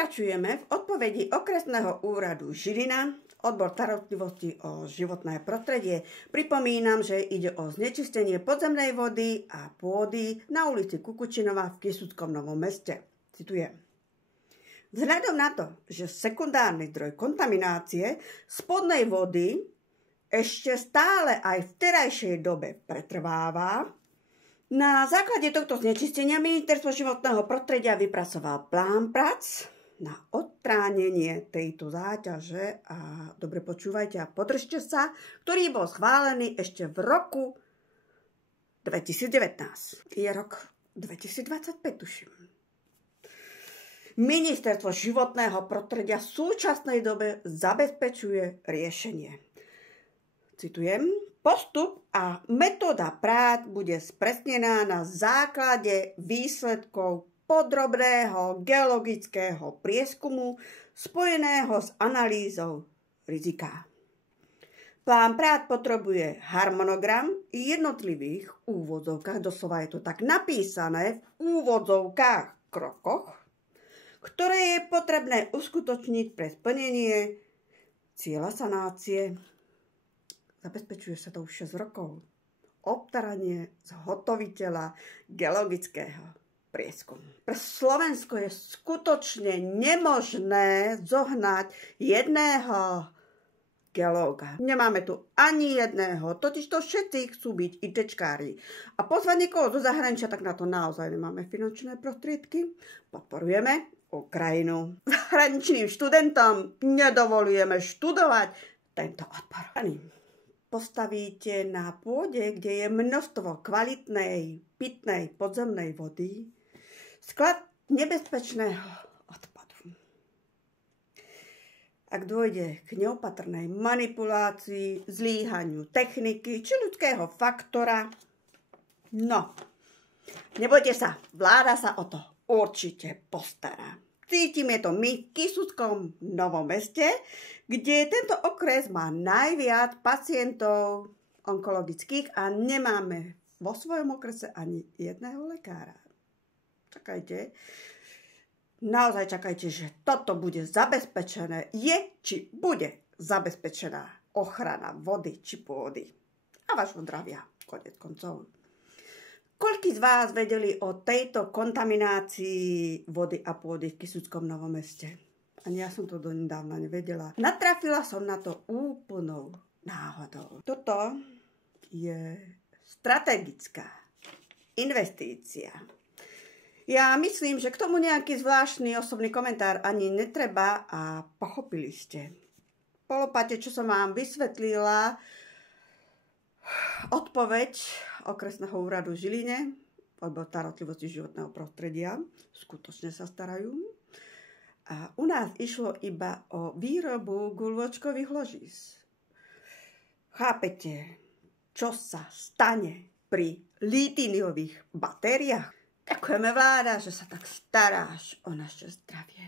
Pokračujeme v odpovedi Okresného úradu Žilina, odbor starostlivosti o životné prostredie. Pripomínam, že ide o znečistenie podzemnej vody a pôdy na ulici Kukučinova v Kisuckom Novom Meste. Citujem. Vzhľadom na to, že sekundárny zdroj kontaminácie spodnej vody ešte stále aj v terajšej dobe pretrváva, na základe tohto znečistenia Ministerstvo životného prostredia vypracoval plán prac na odstránenie tejto záťaže a dobre počúvajte a podržte sa, ktorý bol schválený ešte v roku 2019. Je rok 2025, tuším. Ministerstvo životného prostredia v súčasnej dobe zabezpečuje riešenie. Citujem. Postup a metóda prác bude spresnená na základe výsledkov podrobného geologického prieskumu spojeného s analýzou rizika. Plán prác potrebuje harmonogram jednotlivých úvodzovkách, doslova je to tak napísané, v úvodzovkách krokoch, ktoré je potrebné uskutočniť pre splnenie cieľa sanácie. Zabezpečuje sa to už 6 rokov. Obstaranie zhotoviteľa geologického prieskumu. Pre Slovensko je skutočne nemožné zohnať jedného geológa. Nemáme tu ani jedného, totižto všetci chcú byť ITčkári. A pozvať niekoho zo zahraničia, tak na to naozaj nemáme finančné prostriedky. Podporujeme Ukrajinu. Zahraničným študentom nedovolujeme študovať tento odbor. Postavíte na pôde, kde je množstvo kvalitnej pitnej podzemnej vody, sklad nebezpečného odpadu. Ak dôjde k neopatrnej manipulácii, zlíhaniu techniky či ľudského faktora, nebojte sa, vláda sa o to určite postará. Cítime to my v Kisuckom Novom Meste, kde tento okres má najviac pacientov onkologických a nemáme vo svojom okrese ani jedného lekára. Čakajte, naozaj čakajte, že toto bude zabezpečené. Či bude zabezpečená ochrana vody či pôdy a vášho zdravia, koniec koncov. Koľkí z vás vedeli o tejto kontaminácii vody a pôdy v Kisuckom Novom Meste? Ani ja som to donedávna nevedela. Natrafila som na to úplnou náhodou. Toto je strategická investícia. Ja myslím, že k tomu nejaký zvláštny osobný komentár ani netreba a pochopili ste. Po lopate, čo som vám vysvetlila, odpoveď Okresného úradu Žiline, odbor starostlivosti životného prostredia, skutočne sa starajú. A u nás išlo iba o výrobu guľôčkových ložíc. Chápete, čo sa stane pri lítiových batériách? Ďakujeme, vláda, že sa tak staráš o naše zdravie.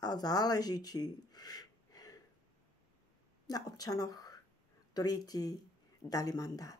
A záleží ti na občanoch, ktorí ti dali mandát.